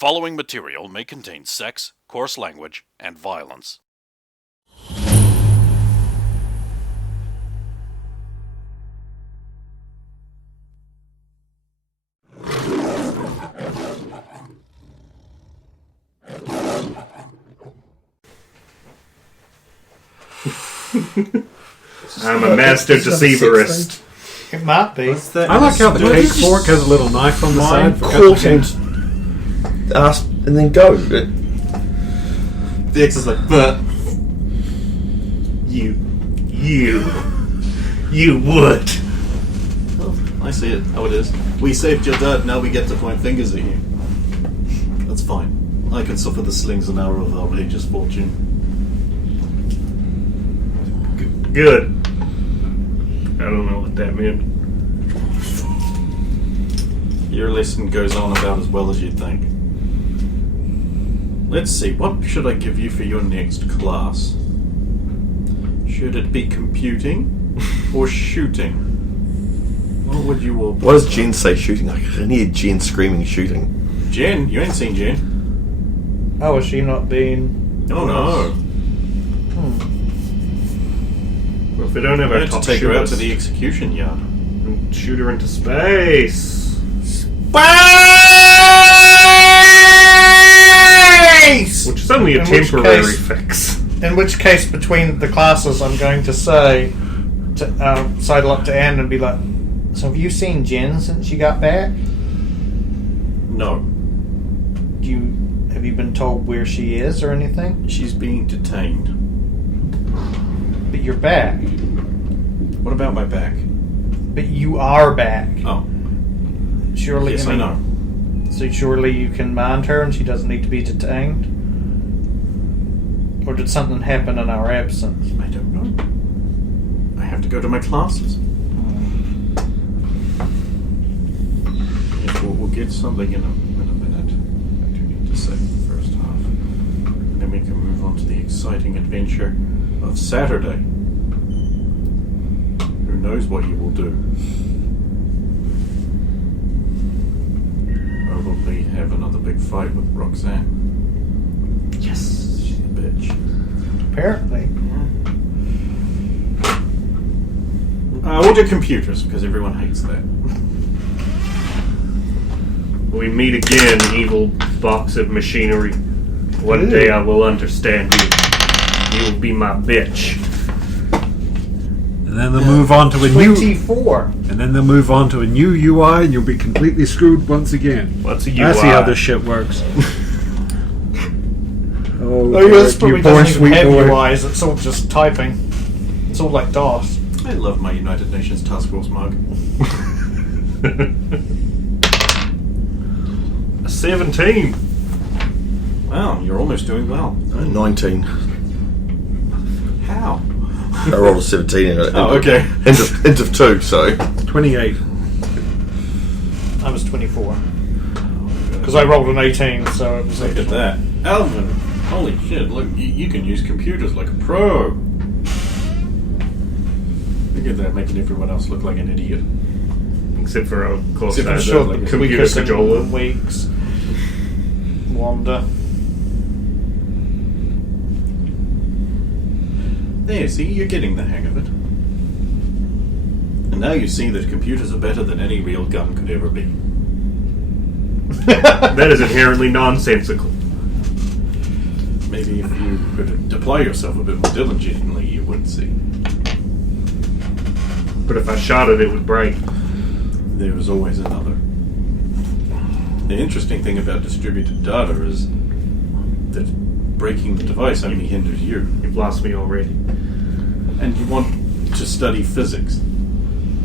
following material may contain sex, coarse language, and violence. I'm a master deceiverist. It might be. I like how the cake fork has a little knife on the side. For Caught cutting and ask, and then go. The X is like, but you would. Well, I see it how it is. We saved your dad, now we get to point fingers at you. That's fine. I can suffer the slings and arrow of outrageous fortune. Good. I don't know what that meant. Your lesson goes on about as well as you'd think. Let's see, what should I give you for your next class? Should it be computing or shooting? What would you all... What does Jen say shooting? I can hear Jen screaming shooting. Jen? You ain't seen Jen. Oh, is she not being... Oh no. Well, if we don't have I our had to top take her out to shooters the execution yard. and shoot her into space. Space! Which is only a In which temporary case- fix. In which case, between the classes, I'm going to say, sidle up to Anne and be like, so have you seen Jen since you got back? No. Have you been told where she is or anything? She's being detained. But you're back. What about my back? But you are back. Oh. Surely, Yes, I know. So surely you can mind her and she doesn't need to be detained? Or did something happen in our absence? I don't know. I have to go to my classes. Yes, we'll get something in a minute. I do need to save the first half. And then we can move on to the exciting adventure of Saturday. Who knows what you will do? Probably have another big fight with Roxanne. Yes, she's a bitch. Apparently. We'll do computers because everyone hates that. We meet again, evil box of machinery. One day I will understand you. You will be my bitch. And then they'll move on to a new. 24. And then they'll move on to a new UI, and you'll be completely screwed once again. What's a UI? I see how this shit works. Oh yeah, this probably you poor doesn't even sweet have boy. UIs, it's all just typing. It's all like DOS. I love my United Nations Task Force mug. 17. Wow, you're almost doing well. 19. How? I rolled a 17 in it. Oh, okay. End of 2, so. 28. I was 24. Because I rolled an 18, so it was Look at that. Alvin, holy shit, look, you can use computers like a pro. Look at that, making everyone else look like an idiot. Except for, of course, Except for the sure, because computer Weakest in cajola. Weeks. Wanda. There, see, you're getting the hang of it. And now you see that computers are better than any real gun could ever be. That is inherently nonsensical. Maybe if you could apply yourself a bit more diligently, you would see. But if I shot it, it would break. There is always another. The interesting thing about distributed data is that breaking the device only hinders you. You've lost me already. And you want to study physics.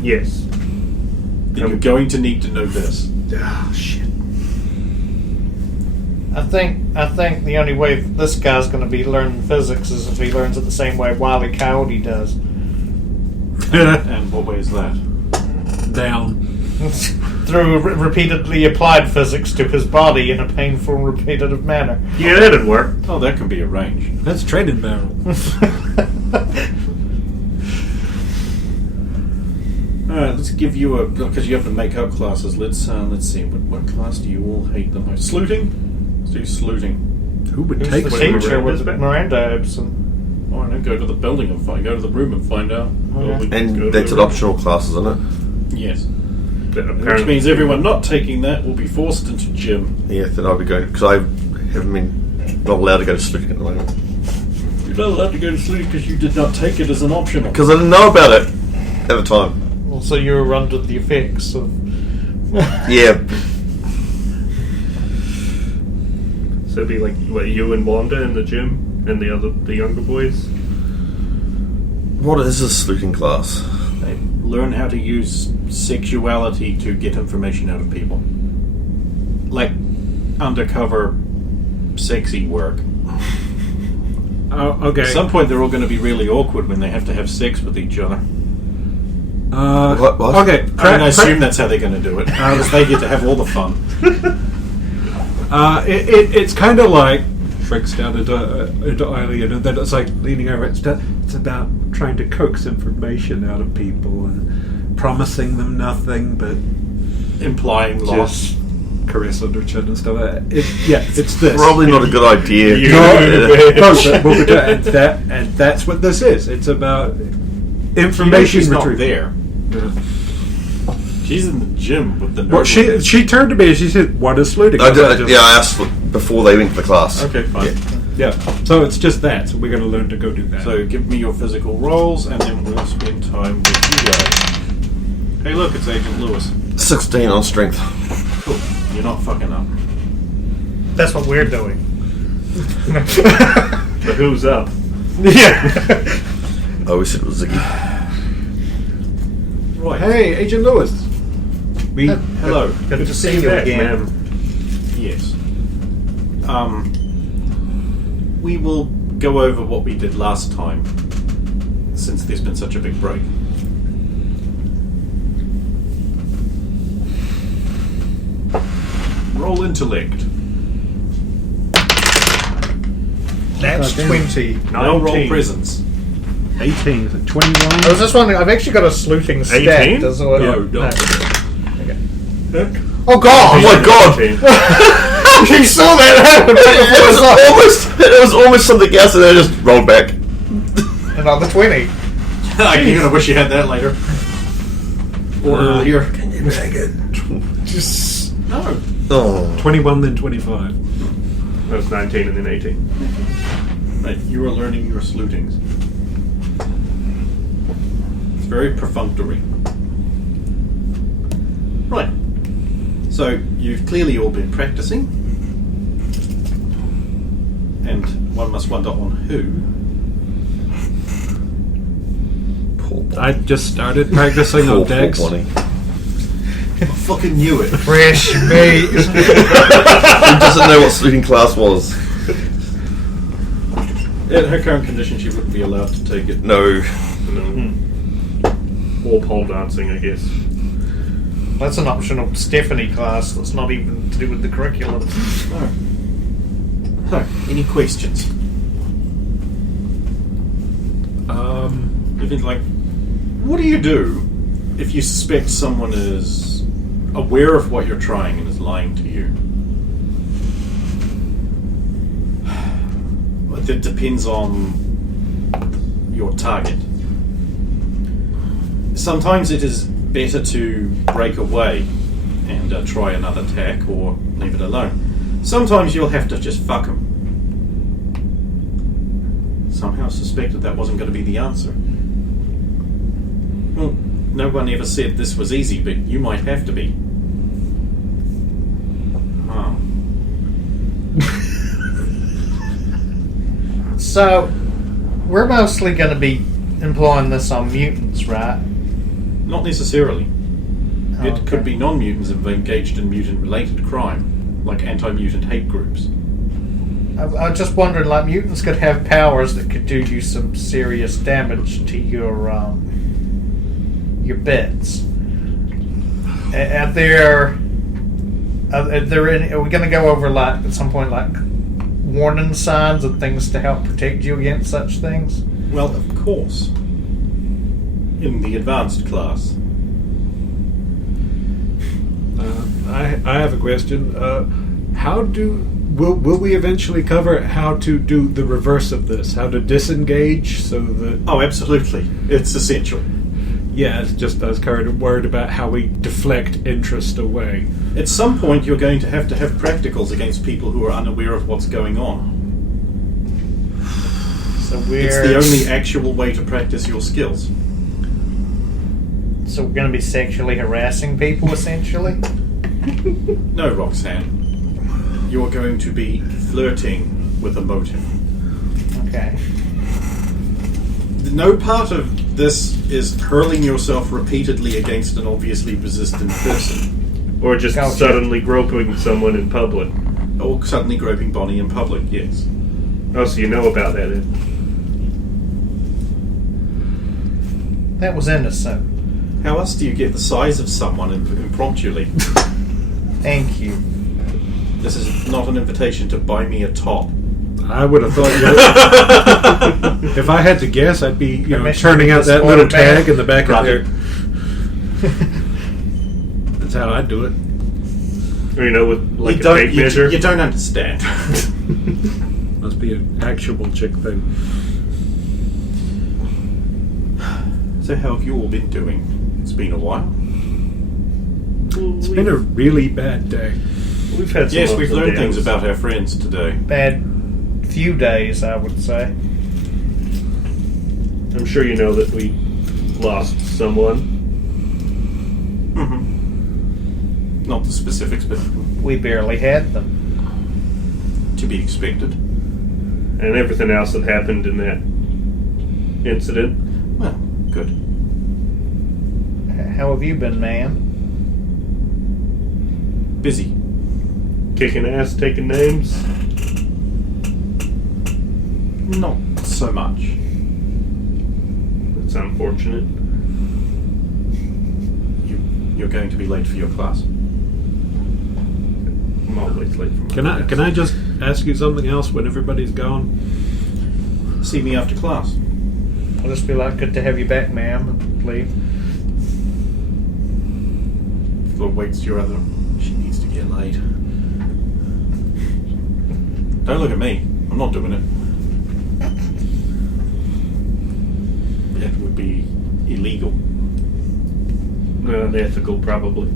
Yes. Then you're going to need to know this. Ah, shit. I think the only way this guy's going to be learning physics is if he learns it the same way Wile E. Coyote does. And what way is that? Down. Through repeatedly applied physics to his body in a painful, repetitive manner. Yeah, that'd work. Oh, that can be arranged. That's trading barrel. Alright, let's give you because you have the make-up classes. Let's see. What class do you all hate the most? Sleuting? Let's do saluting. Who would Who's take the one? teacher Miranda's with back? Miranda absent? Oh, I don't go to the building and find. Go to the room and find out. yeah. And that's an optional class, isn't it? Yes. But Which apparently, means everyone not taking that will be forced into gym. Yeah, then I'll be going because I haven't been not allowed to go to saluting at the moment You're not allowed to go to sleep because you did not take it as an optional. because I didn't know about it at the time. Well, so you were under the effects of. Yeah, so it'd be like what, you and Wanda in the gym, and the younger boys. what is a saluting class? They learn how to use sexuality to get information out of people. Like undercover sexy work. Oh, okay. At some point they're all going to be really awkward when they have to have sex with each other. What? Okay. I assume that's how they're going to do it. Because they get to have all the fun. It's kind of like breaks down into Eileen, and then it's like leaning over. It's about trying to coax information out of people and promising them nothing, but Implying loss. just caress under chin and stuff. It's this. Probably not a good idea. And that's what this is. It's about information She's not retrieval. there. She's in the gym with the Well, nerd. she turned to me and she said, "What is saluting?" I asked before they went to the class. Okay, fine. Yeah. Yeah. So it's just that. So we're going to learn to go do that. So give me your physical rolls, and then we'll spend time with you guys. Hey, look, it's Agent Lewis. 16 on strength. Cool. You're not fucking up. That's what we're doing. But who's up? Yeah. I always said it was Ziggy. Right. Hey, Agent Lewis. We Hello. Good to see you back, again. man. Yes. We will go over what we did last time, since there's been such a big break. Roll intellect. That's 20. Now roll 19. presence. 18. Is it 21? I was just wondering, I've actually got a saluting stat. 18? Does it? No, no. Oh god! Oh my god! 18. You saw that happen! It was almost something else, and then I just rolled back. Another 20. You're gonna wish you had that later. Or earlier. Can you make it? Just. No. Oh. 21, then 25. That was 19 and then 18. Mate, you are learning your salutings. It's very perfunctory. Right. So, you've clearly all been practicing. And one must wonder on who. Poor Bonnie. I just started practicing Poor on Dex. Bonnie. I fucking knew it. Fresh meat. He doesn't know what saluting class was. In her current condition, she wouldn't be allowed to take it. No. No. Or pole dancing, I guess. That's an optional Stephanie class that's not even to do with the curriculum. No. So, any questions? If it's like, what do you do if you suspect someone is aware of what you're trying and is lying to you? It depends on your target. Sometimes it is better to break away and try another tack or leave it alone. Sometimes you'll have to just fuck them. Somehow suspected that wasn't going to be the answer. Well, no one ever said this was easy, but you might have to be. Oh. So, we're mostly going to be employing this on mutants, right? Not necessarily. It Okay. could be non-mutants if engaged in mutant-related crime, like anti-mutant hate groups. I was just wondering, like, mutants could have powers that could do you some serious damage to your bits. Are we going to go over, like, at some point, like, warning signs and things to help protect you against such things? Well, of course. In the advanced class. I have a question. How do will we eventually cover how to do the reverse of this? How to disengage so that... Oh, absolutely. It's essential. Yeah, it's just I was kind of worried about how we deflect interest away. At some point, you're going to have practicals against people who are unaware of what's going on. So It's the only actual way to practice your skills. So we're going to be sexually harassing people, essentially? No, Roxanne. You're going to be flirting with a motive. Okay. No part of this is hurling yourself repeatedly against an obviously resistant person. Or just Gotcha. suddenly groping someone in public. Or suddenly groping Bonnie in public, yes. Oh, so you know about that then? That was innocent. How else do you get the size of someone impromptuly? Thank you. This is not an invitation to buy me a top. I would have thought if I had to guess, I'd be Permission turning to out that sport little a bag. tag in the back of Roger. there. That's how I'd do it. Or, with like you a don't, tape you, measure? you don't understand. Must be an actual chick thing. So how have you all been doing? It's been a while. It's been a really bad day. We've had some Yes, ups we've and learned downs. things about our friends today. Bad few days, I would say. I'm sure you know that we lost someone. Mm-hmm. Not the specifics, but We barely had them. to be expected. And everything else that happened in that incident. Well, good. How have you been, man? Busy. Kicking ass, taking names. Not so much. That's unfortunate. You're going to be late for your class. I'm always late for my class. Can I just ask you something else when everybody's gone? See me after class. I'll just be like, good to have you back, ma'am, and leave. Flo waits your other. She needs to get laid. Don't look at me. I'm not doing it. It would be illegal. Unethical, probably.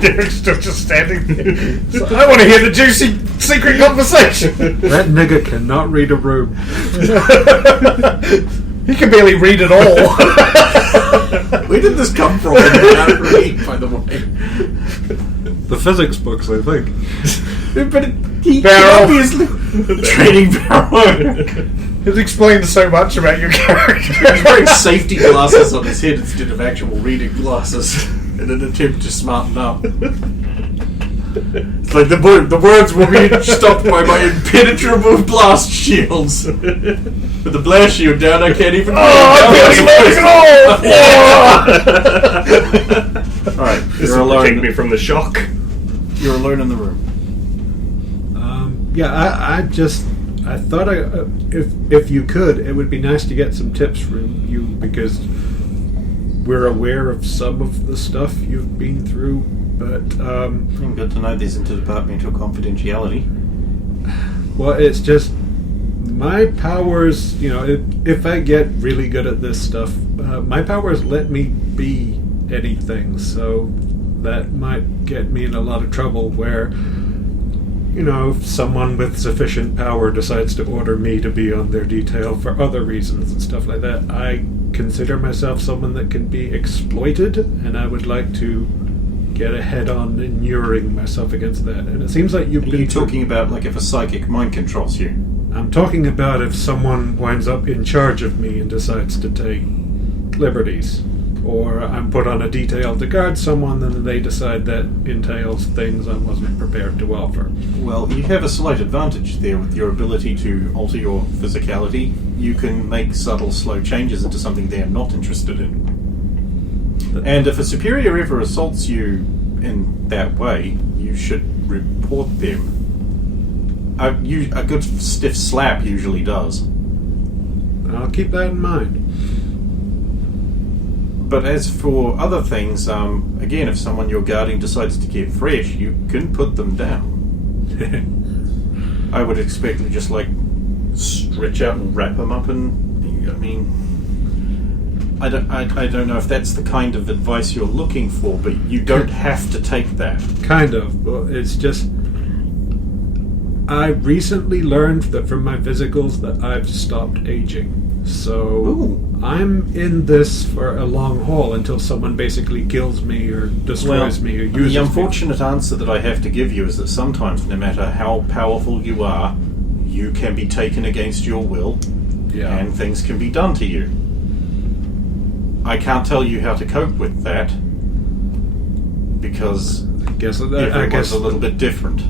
Derek's still just standing there. So, I want to hear the juicy secret conversation. That nigga cannot read a room. He can barely read at all. Where did this come from? I can't read, by the way. The physics books, I think. But he Barrel. obviously training barrel. It explains so much about your character. He's wearing safety glasses on his head instead of actual reading glasses in an attempt to smarten up. It's like the words were being stopped by my impenetrable blast shields. With the blast shield down, I can't even. Alright, This you're will alone. take me from the shock. You're alone in the room. I thought if you could, it would be nice to get some tips from you because we're aware of some of the stuff you've been through, but Good to know there's interdepartmental confidentiality. well, it's just my powers. If I get really good at this stuff, my powers let me be anything, so that might get me in a lot of trouble where. If someone with sufficient power decides to order me to be on their detail for other reasons and stuff like that, I consider myself someone that can be exploited, and I would like to get ahead on inuring myself against that. And it seems like you've Are been you talking about like if a psychic mind controls you? I'm talking about if someone winds up in charge of me and decides to take liberties. Or I'm put on a detail to guard someone, and they decide that entails things I wasn't prepared to offer. Well, you have a slight advantage there with your ability to alter your physicality. You can make subtle, slow changes into something they're not interested in. And if a superior ever assaults you in that way, you should report them. A good stiff slap usually does. I'll keep that in mind. But as for other things, again, if someone you're guarding decides to get fresh, you can put them down. I would expect to just stretch out and wrap them up, and I mean, I don't know if that's the kind of advice you're looking for, but you don't have to take that. Kind of. Well, it's just I recently learned that from my physicals that I've stopped aging. So Ooh. I'm in this for a long haul until someone basically kills me or destroys me or uses the me. unfortunate answer that I have to give you is that sometimes, no matter how powerful you are, you can be taken against your will, and things can be done to you. I can't tell you how to cope with that because I guess everyone's a little bit different.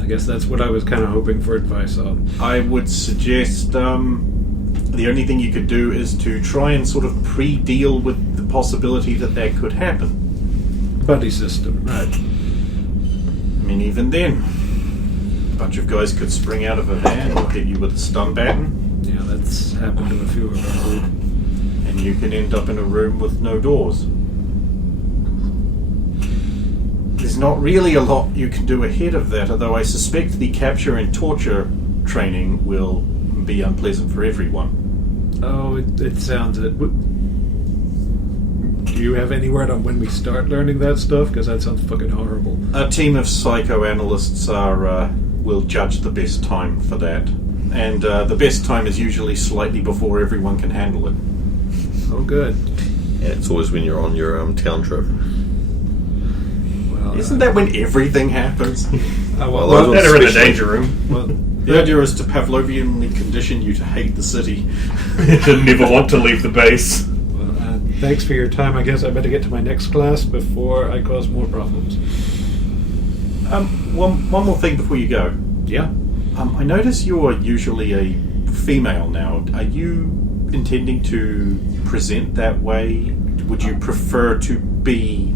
I guess that's what I was kind of hoping for advice on. I would suggest the only thing you could do is to try and sort of pre-deal with the possibility that could happen. Buddy system, right. I mean, even then, a bunch of guys could spring out of a van or hit you with a stun baton. Yeah, that's happened to a few of our group. And you can end up in a room with no doors. There's not really a lot you can do ahead of that, although I suspect the capture and torture training will be unpleasant for everyone. Oh, it sounds it. Do you have any word on when we start learning that stuff? Because that sounds fucking horrible. A team of psychoanalysts will judge the best time for that. And the best time is usually slightly before everyone can handle it. Oh, good. Yeah, it's always when you're on your town trip. Well, Isn't that when everything happens? Well, Better in the danger room. Well, The idea is to Pavlovianly condition you to hate the city. To never want to leave the base. well, thanks for your time. I guess I better get to my next class before I cause more problems. One more thing before you go. Yeah. I notice you're usually a female now. Are you intending to present that way? Would you prefer to be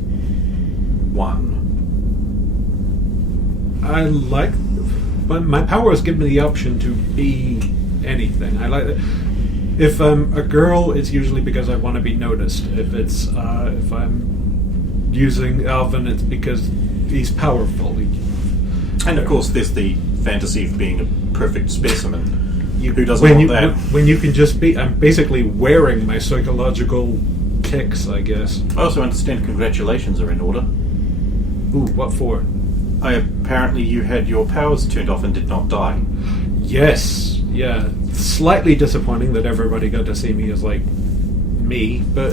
one? I like... My powers give me the option to be anything. I like that. If I'm a girl, it's usually because I want to be noticed. If I'm using Alvin, it's because he's powerful. And of course, there's the fantasy of being a perfect specimen. Who doesn't when want you, that? When you can just be... I'm basically wearing my psychological kicks, I guess. I also understand congratulations are in order. Ooh, what for? Apparently you had your powers turned off and did not die. Yes, yeah. Slightly disappointing that everybody got to see me as, me, but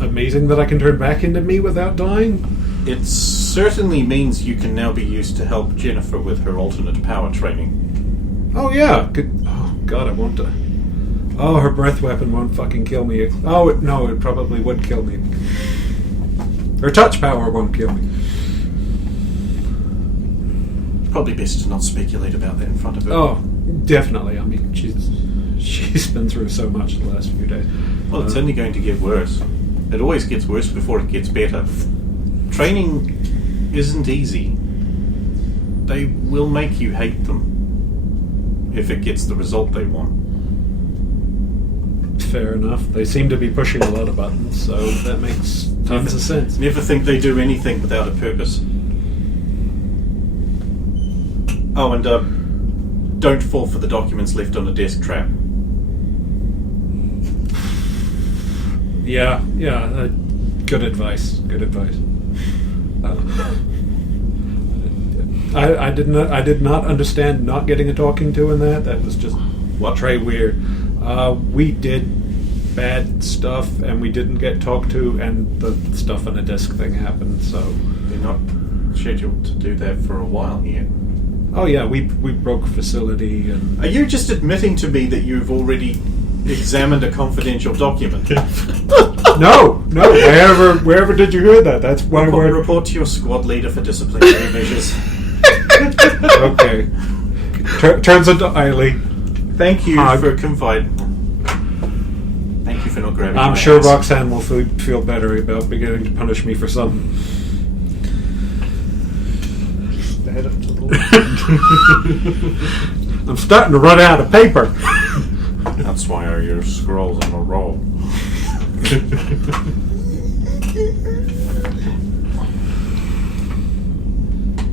amazing that I can turn back into me without dying. It certainly means you can now be used to help Jennifer with her alternate power training. Oh, yeah. Good. Oh, God, I want to... Oh, her breath weapon won't fucking kill me. Oh, no, it probably would kill me. Her touch power won't kill me. Probably best to not speculate about that in front of her. Oh, definitely. I mean, she's been through so much the last few days. Well, it's only going to get worse. It always gets worse before it gets better. Training isn't easy. They will make you hate them if it gets the result they want. Fair enough. They seem to be pushing a lot of buttons, so that makes tons of sense. Never think they do anything without a purpose. Oh, and don't fall for the documents left on a desk trap. Yeah. Good advice. Good advice. I did not understand not getting a talking to in that. That was just very weird. We did bad stuff, and we didn't get talked to, and the stuff on the desk thing happened. So They're not scheduled to do that for a while yet. oh yeah, we broke facility and. Are you just admitting to me that you've already examined a confidential document? No. Wherever did you hear that? That's why we're Report to your squad leader for disciplinary measures. okay. Turns into Eiley. Thank you Hug. for confiding. Thank you for not grabbing I'm my sure ass. Roxanne will feel better about beginning to punish me for something. Add it to the list. I'm starting to run out of paper. That's why I use scrolls on a roll.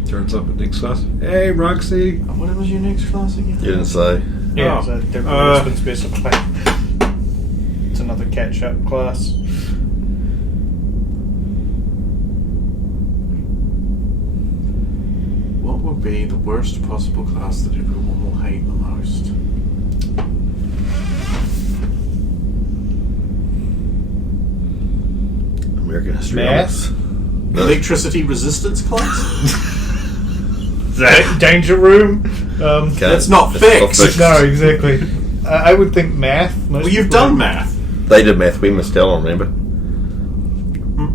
Turns up at next class. Hey, Roxy. What was your next class again? You didn't say. Yeah, Oh. so it's been specified. It's another catch-up class. What will be the worst possible class that everyone will hate the most? American history. Math? Electricity resistance class? Danger room. Okay. That's not That's fixed. No, exactly. I would think math. Most Well, you've people- done math. They did math. We missed out on. Remember?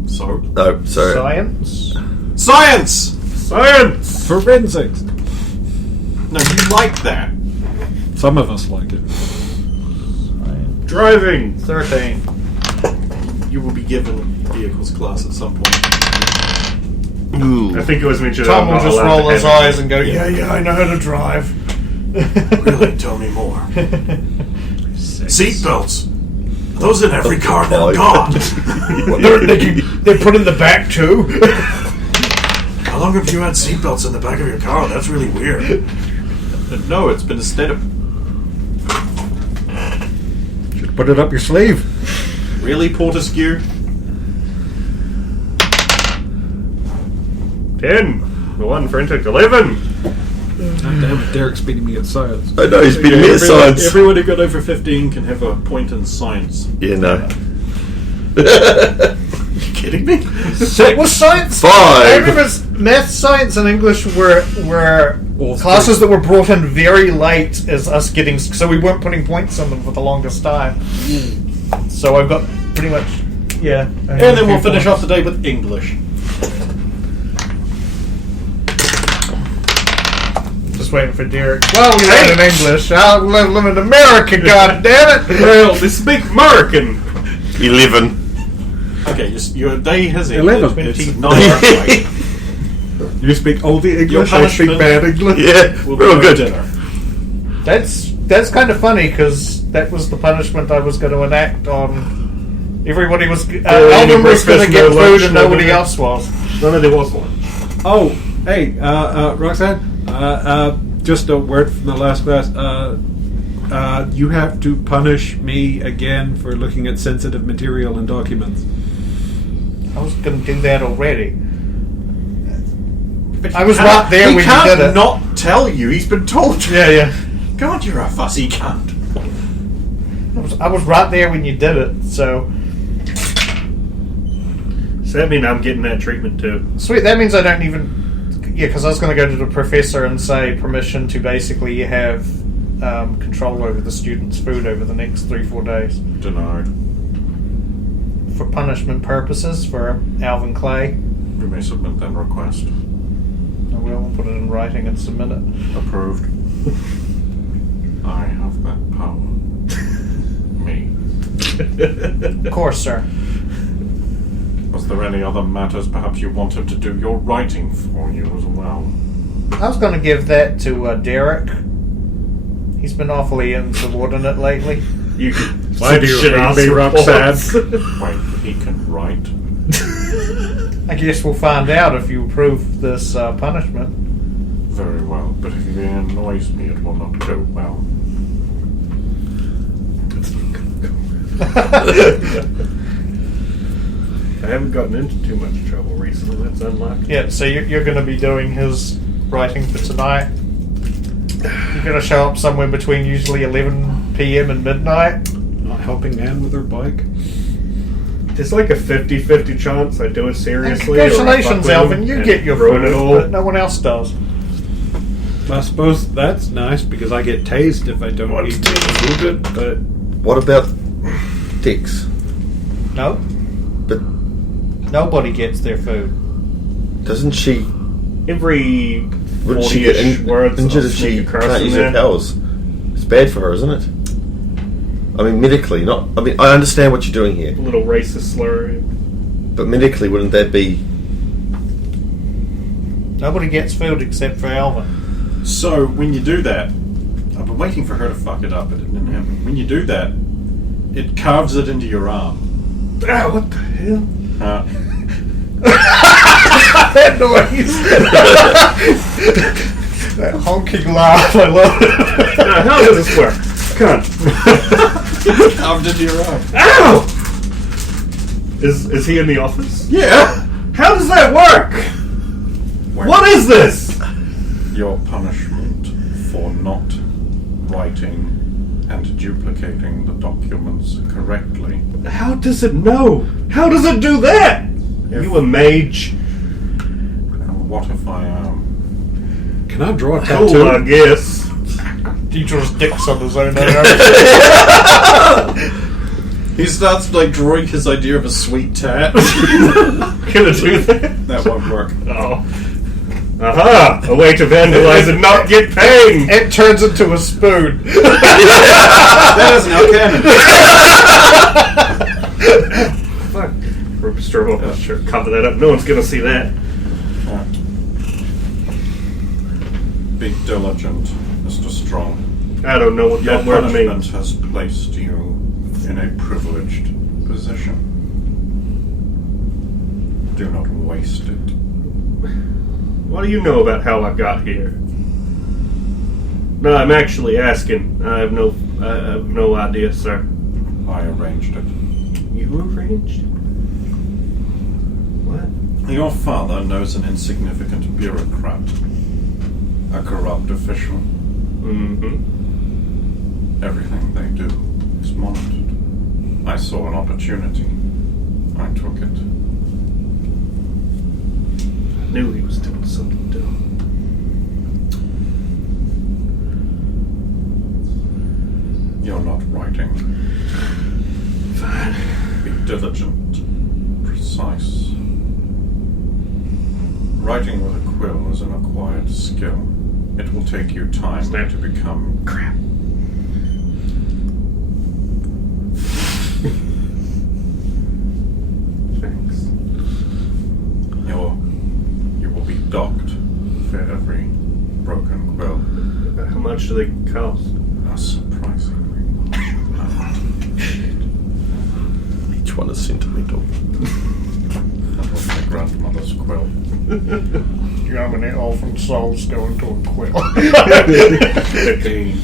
So? No. So Science. Science! Science! Forensics. No, you like that. Some of us like it. Driving! 13. You will be given vehicles class at some point. I think it was mentioned. Tom I'm will not just allowed roll to his have it. eyes and go, yeah, I know how to drive. Really? Tell me more. Seatbelts. Are those in every car now? God. They're put in the back too. How long have you had seatbelts in the back of your car? That's really weird. No, it's been a state of... Should put it up your sleeve. Really, Portescue? 10. The one forensic 11. God damn it, Derek's beating me at science. I know he's beating me at science. Everyone who got over 15 can have a point in science. Yeah, no. You kidding me? It was science. 5. I remember math, science, and English were All classes that were brought in very late as us getting, so we weren't putting points on them for the longest time. So I've got pretty much, yeah. And then we'll finish off the day with English. Just waiting for Derek. Well, we learned in English. I'll live in America, god damn it! Well, they speak American. 11. Okay, your day has ended. 11. It's 9 right? You speak oldie English, Your I speak punishment- bad English. Yeah, We'll we're all go to good. dinner. That's kind of funny because that was the punishment I was going to enact on. Everybody was. Alvin was going to breakfast, get no food lunch, and no nobody dinner. else was. None of there was one. Oh, hey, Roxanne, just a word from the last class. You have to punish me again for looking at sensitive material in documents. I was going to do that already. But I he was can't- right there he when you can't did it. not tell you. He's been told you. Yeah. God, you're a fussy cunt. I was right there when you did it. So Does that mean I'm getting that treatment too? sweet. That means I don't even. Yeah, because I was going to go to the professor and say permission to basically have control over the students' food over the next 3-4 days Denied. for punishment purposes for Alvin Clay. We may submit that request. I will put it in writing and submit it. Approved. I have that power. Me. Of course, sir. Was there any other matters perhaps you wanted to do your writing for you as well? I was going to give that to Derek. He's been awfully insubordinate lately. You can. Why do you shit hate ass me, reports. Roxanne? Wait, he can write? I guess we'll find out if you approve this punishment. Very well, but if he annoys me, it will not go well. I haven't gotten into too much trouble recently. That's unlucky. Yeah, so you're going to be doing his writing for tonight. You're going to show up somewhere between usually 11 p.m. and midnight. Not helping Anne with her bike. There's like a 50-50 chance I do it seriously. Congratulations, Alvin. You get your ruin food, it all. but no one else does. I suppose that's nice because I get tased if I don't What's eat tased? food. But What about Dix? No, But nobody gets their food. doesn't she? Every Wouldn't she get 40-ish words injured I'll if sneak she across can't in use there. her powers? It's bad for her, isn't it? I mean, medically, not. I mean, I understand what you're doing here, A little racist slur. but medically, wouldn't that be? Nobody gets food except for Alvin. So, when you do that, I've been waiting for her to fuck it up, but it didn't happen. When you do that, it carves it into your arm. Ah, what the hell? That noise! That honking laugh, I love it. Now, how does this work? Come on. How did you arrive? Ow! Is he in the office? Yeah! How does that work? What is this? Your punishment for not writing and duplicating the documents correctly. How does it know? How does it do that? Are you a mage? And what if I am? Can I draw a Cool, tattoo? I guess. He draws dicks on his own arrow. He starts drawing his idea of a sweet tat. Gonna do that? That won't work. Oh. Aha! A way to vandalize and not get pain! It turns into a spoon. That is now canon. Fuck. Sure, cover that up. No one's gonna see that. Be diligent, Mr. Strong. I don't know what Your that word punishment means. has placed you in a privileged position. Do not waste it. What do you know about how I got here? No, I'm actually asking. I have no idea, sir. I arranged it. You arranged? What? Your father knows an insignificant bureaucrat, a corrupt official. Mm-hmm. Everything they do is monitored. I saw an opportunity. I took it. I knew he was doing something dumb. You're not writing. Fine. Be diligent, precise. Writing with a quill is an acquired skill. It will take you time Snap. to become Crap. Thanks. You will be docked for every broken quill. How much do they cost? A surprisingly large amount. Each one a centimetre. That was my grandmother's quill. How many orphan souls go into a quill? 15.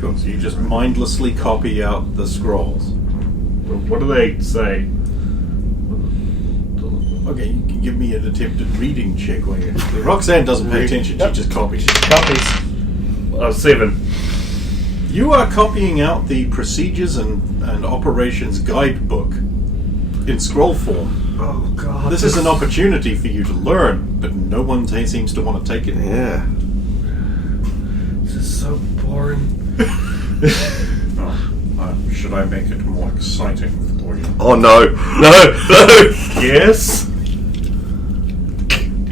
Cool, so you just mindlessly copy out the scrolls. What do they say? Okay, you can give me an attempted reading check where you... Roxanne doesn't pay attention, she just copies. Copies. 7. You are copying out the procedures and operations guidebook in scroll form. Oh god. This is an opportunity for you to learn, but no one seems to want to take it. Yeah. This is so boring. Should I make it more exciting for you? Oh no. No. Yes? Do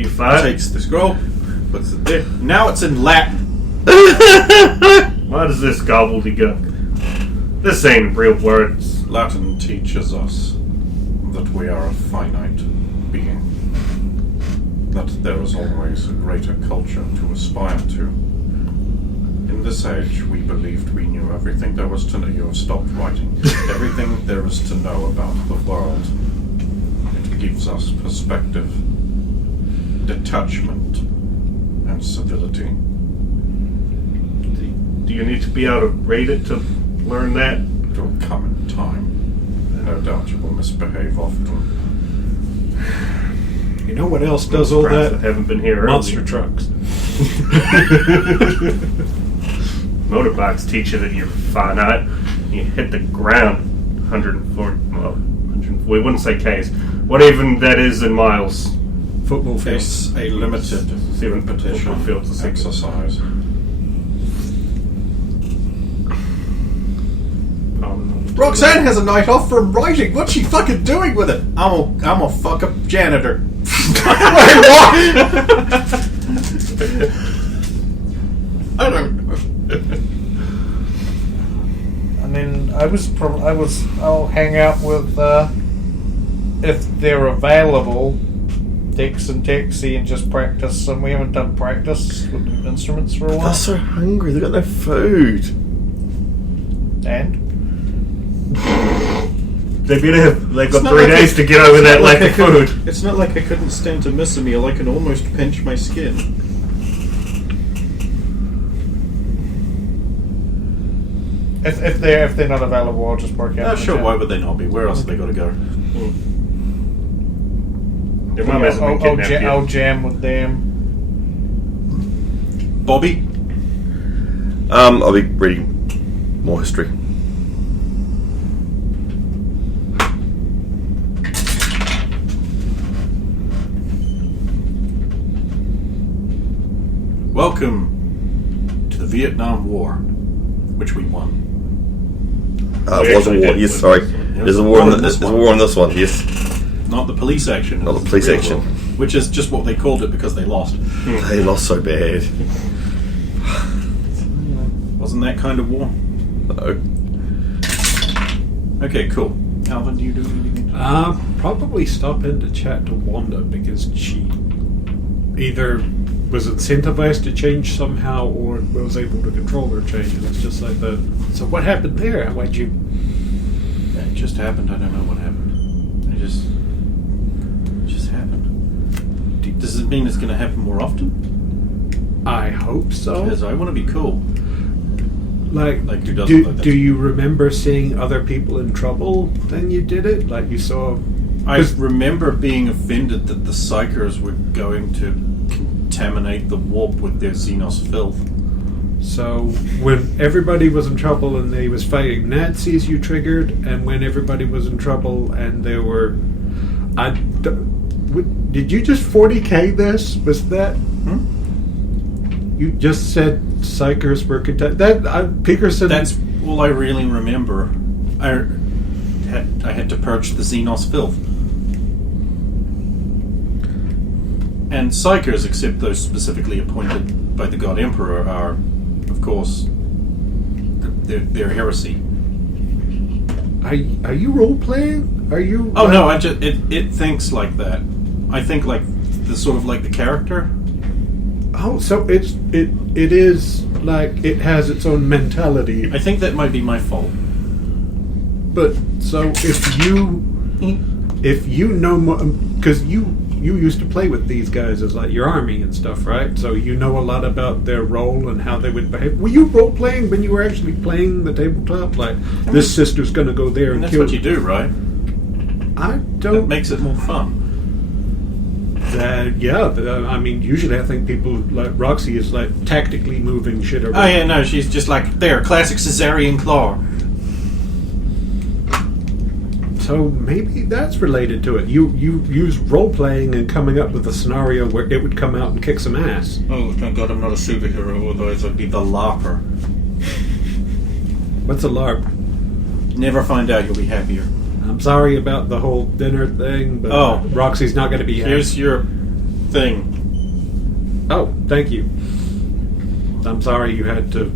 you find? Takes the scroll, puts it there. Now it's in Latin. What is this gobbledygook? This ain't real words. Latin teaches us that we are a finite being. That there is always a greater culture to aspire to. In this age, we believed we knew everything there was to know. You have stopped writing. Everything there is to know about the world. It gives us perspective, detachment, and civility. Do you need to be able to read it to learn that? It will come in time. No doubt you will misbehave often. You know what else does all Surprised I that? haven't been here Monster earlier. trucks. Motorbikes teach you that you're finite. You hit the ground 140. Well, 140. We wouldn't say Ks. What even that is in miles? Football field. It's a limited repetition Football field's a second. exercise. Roxanne has a night off from writing. What's she fucking doing with it? I'm a fuck up janitor. I don't know. I mean, I'll hang out with, if they're available, Dex and Texie and just practice. And we haven't done practice with the instruments for a while. They're so hungry. They've got no food. And? They've got It's not 3 like days it- to get over it's that not lack like of I couldn't- food. It's not like I couldn't stand to miss a meal. I can almost pinch my skin. If they're not available, I'll just work out. Oh, the sure, job. why would they not be? Where else have they got to go? Your mum hasn't been kidnapped yet. I'll jam with them. Bobby? I'll be reading more history. Welcome to the Vietnam War, which we won. It was a war. Yes, sorry. There's a war. There's a war on this one. Yes. Not the police action. Not it was the police real action. war, which is just what they called it because they lost. They lost so bad. Wasn't that kind of war? No. Okay, cool. Alvin, do you do anything? Probably stop in to chat to Wanda because she either was incentivized to change somehow or was able to control her change. And it's just like so what happened there? Why'd you... Yeah, it just happened. I don't know what happened. It just happened. Does it mean it's going to happen more often? I hope so. Because I want to be cool. Like who doesn't like that? do you remember seeing other people in trouble then you did it? Like you saw... I remember being offended that the Psychers were going to contaminate the warp with their Xenos filth. So when everybody was in trouble and they was fighting Nazis, you triggered, and when everybody was in trouble and there were... Did you just 40k this? Was that... You just said Psychers were Peterson... That's all I really remember. I had to purge the Xenos filth. And Psychers, except those specifically appointed by the God Emperor, are, of course, they're heresy. Are you role-playing? Are you... Oh no, it thinks like that. I think like the sort of like the character. Oh, so it is like it has its own mentality. I think that might be my fault. But so if you know more, because you used to play with these guys as like your army and stuff, right? So you know a lot about their role and how they would behave. Were you role playing when you were actually playing the tabletop? Like this sister's going to go there and that's kill. what you do, right? I That don't. makes it more fun. I mean, usually I think people like Roxy is like tactically moving shit around. Oh yeah, no, she's just like there, classic Caesarean claw. So maybe that's related to it. You use role playing and coming up with a scenario where it would come out and kick some ass. Oh, thank God I'm not a superhero, otherwise I'd be the LARPer. What's a LARP? Never find out, you'll be happier. I'm sorry about the whole dinner thing, but Roxy's not going to be happy. Here's your thing. Oh, thank you. I'm sorry you had to...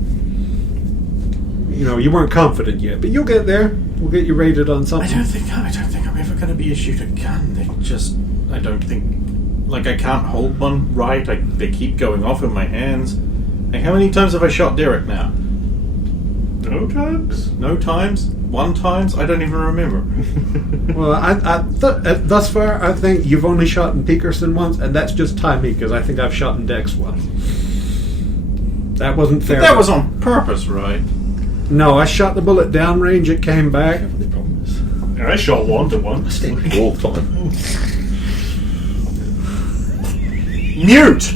you weren't confident yet, but you'll get there. We'll get you rated on something. I don't think I'm ever going to be issued a gun. I don't think... Like, I can't hold one right. They keep going off in my hands. Like, how many times have I shot Derek now? No times? No times? 1 times? I don't even remember. Well, thus far, I think you've only shot in Peterson once, and that's just timing, because I think I've shot in Dex once. That wasn't fair. That was on purpose, right? No, I shot the bullet downrange, it came back. And I shot one to one. All the time. Mute!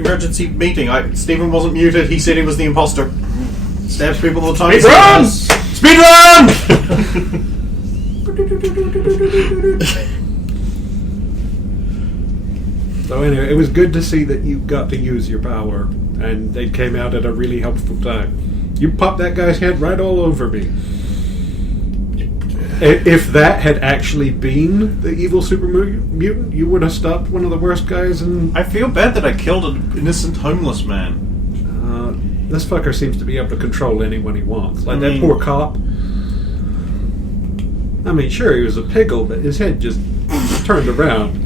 Emergency meeting. Stephen wasn't muted. He said he was the imposter. Stabs people all the time. Speed run! So anyway, it was good to see that you got to use your power, and they came out at a really helpful time. You popped that guy's head right all over me. If that had actually been the evil super mutant, you would have stopped one of the worst guys in... I feel bad that I killed an innocent homeless man. This fucker seems to be able to control anyone he wants. Like that poor cop. I mean, sure, he was a pickle, but his head just turned around.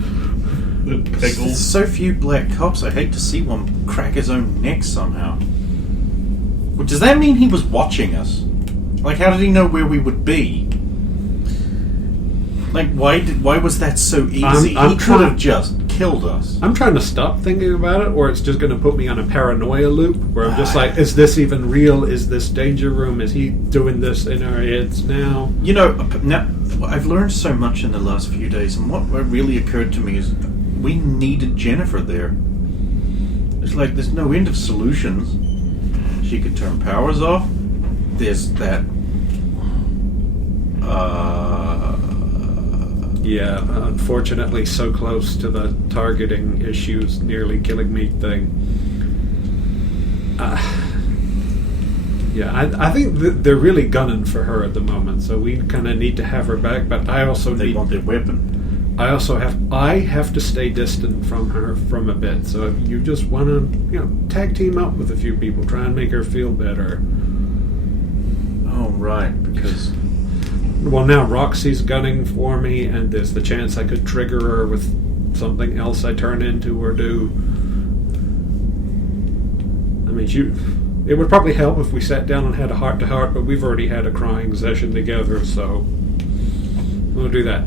The pickles. There's so few black cops, I hate to see one crack his own neck somehow. Well, does that mean he was watching us? Like, how did he know where we would be? Like, why was that so easy? I'm he could trying- have just killed us. I'm trying to stop thinking about it, or it's just going to put me on a paranoia loop where I'm just like, is this even real? Is this danger room? Is he doing this in our heads now? You know, now I've learned so much in the last few days, and what really occurred to me is we needed Jennifer there. It's like there's no end of solutions. She could turn powers off. There's that. Yeah, unfortunately, so close to the targeting issues nearly killing me thing. Yeah, I think they're really gunning for her at the moment, so we kind of need to have her back. But I also They want their weapon. I have to stay distant from her from a bit. So if you just want to, tag team up with a few people, try and make her feel better. Oh, right, because... Well, now Roxy's gunning for me, and there's the chance I could trigger her with something else I turn into or do. I mean, it would probably help if we sat down and had a heart-to-heart, but we've already had a crying session together, so we'll do that.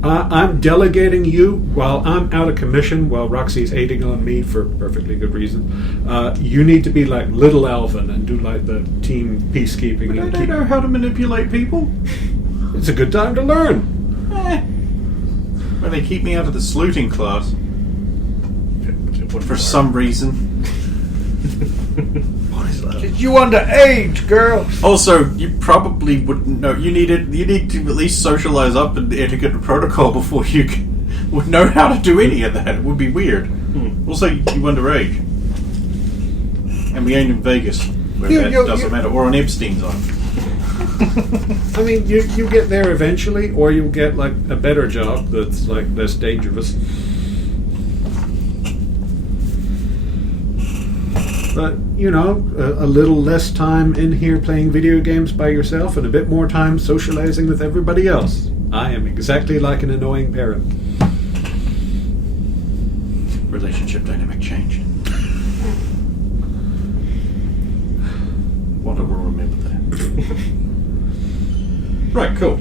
I'm delegating you while I'm out of commission, while Roxy's aiding on me for perfectly good reason. You need to be like Little Alvin and do like the team peacekeeping. But I don't know how to manipulate people. It's a good time to learn. Well, they keep me out of the sleuting class. For some reason. What is that? You underage, girl. Also, you probably wouldn't know. You need to at least socialize up in etiquette and protocol before you would know how to do any of that. It would be weird. Also, you underage. And we ain't in Vegas, where that doesn't matter. Or on Epstein's Island. I mean, you get there eventually, or you'll get like a better job that's like less dangerous. But, a little less time in here playing video games by yourself and a bit more time socializing with everybody else. I am exactly like an annoying parent. Relationship dynamic changed. Wanda will remember that. Right, cool.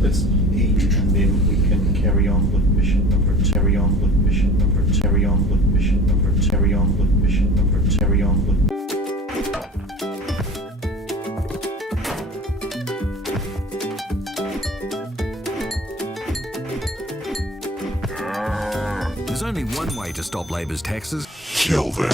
Let's eat, and then we can carry on with mission number. Carry on with mission number. Carry on with mission number. Carry on with mission number. Carry on with. There's only one way to stop Labor's taxes. Kill them.